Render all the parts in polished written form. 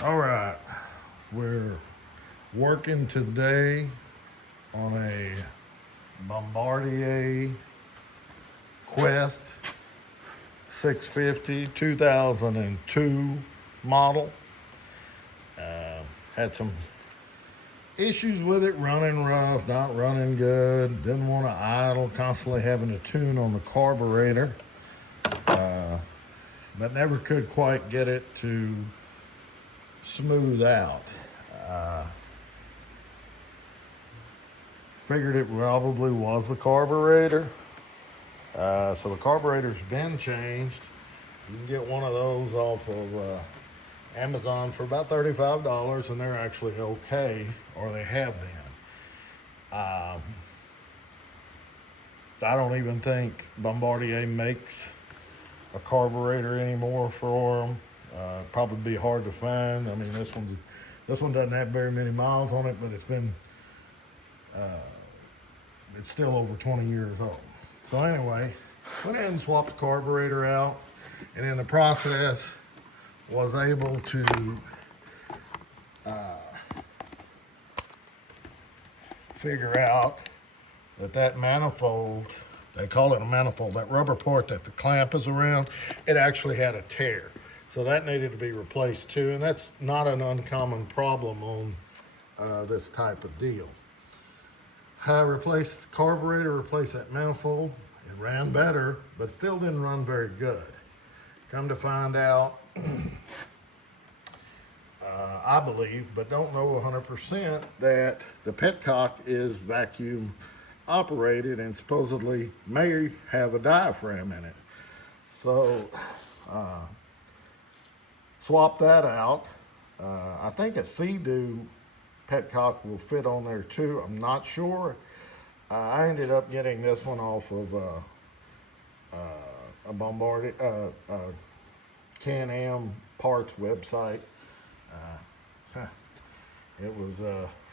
All right, we're working today on a Bombardier Quest 650 2002 model. Had some issues with it, running rough, not running good, didn't want to idle, constantly having to tune on the carburetor, but never could quite get it to smooth out. Figured it probably was the carburetor. So the carburetor's been changed. You can get one of those off of Amazon for about $35, and they're actually okay, or they have been. I don't even think Bombardier makes a carburetor anymore for them. Probably be hard to find. I mean, this one doesn't have very many miles on it, but it's still over 20 years old. So anyway, went ahead and swapped the carburetor out, and in the process was able to figure out that manifold, they call it a manifold, that rubber part that the clamp is around, it actually had a tear. So that needed to be replaced too, and that's not an uncommon problem on this type of deal. I replaced the carburetor, replaced that manifold. It ran better, but still didn't run very good. Come to find out, I believe, but don't know 100%, that the petcock is vacuum operated and supposedly may have a diaphragm in it. So swap that out. I think a Sea-Doo petcock will fit on there too. I'm not sure. I ended up getting this one off of a Bombardier Can-Am parts website. It was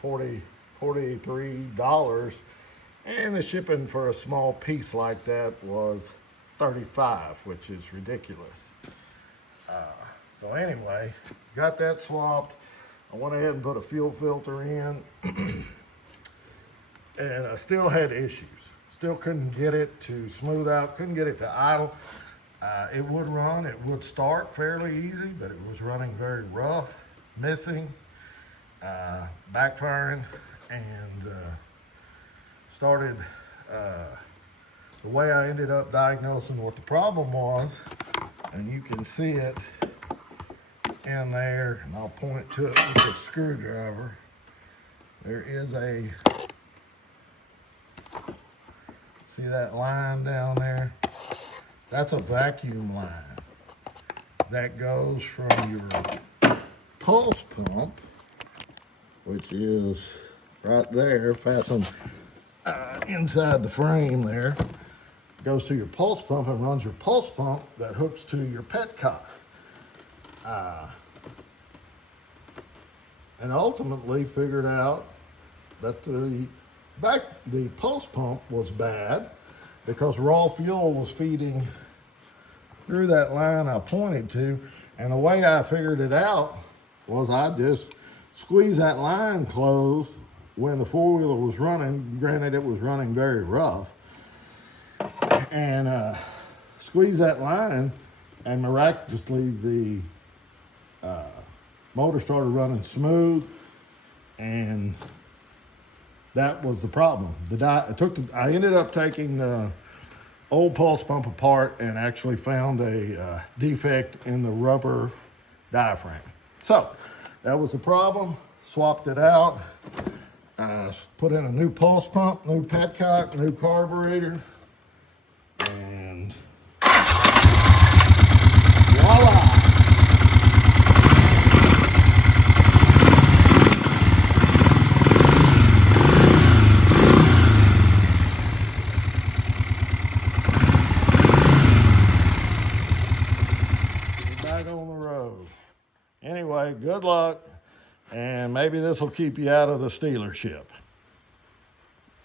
$43, and the shipping for a small piece like that was $35, which is ridiculous. So anyway, got that swapped. I went ahead and put a fuel filter in, and I still had issues. Still couldn't get it to smooth out, couldn't get it to idle. It would run, it would start fairly easy, but it was running very rough, missing, backfiring, and started, the way I ended up diagnosing what the problem was, and you can see it in there, and I'll point to it with a screwdriver. There is see that line down there? That's a vacuum line that goes from your pulse pump, which is right there, fastened inside the frame there. Goes to your pulse pump and runs your pulse pump that hooks to your petcock. And ultimately figured out that the pulse pump was bad because raw fuel was feeding through that line I pointed to. And the way I figured it out was I just squeezed that line closed when the four-wheeler was running. Granted, it was running very rough. And squeezed that line, and miraculously the motor started running smooth, and that was the problem. I ended up taking the old pulse pump apart and actually found a defect in the rubber diaphragm. So that was the problem. Swapped it out, put in a new pulse pump, new petcock, new carburetor, and voila! Back on the road. Anyway, good luck, and maybe this will keep you out of the dealership.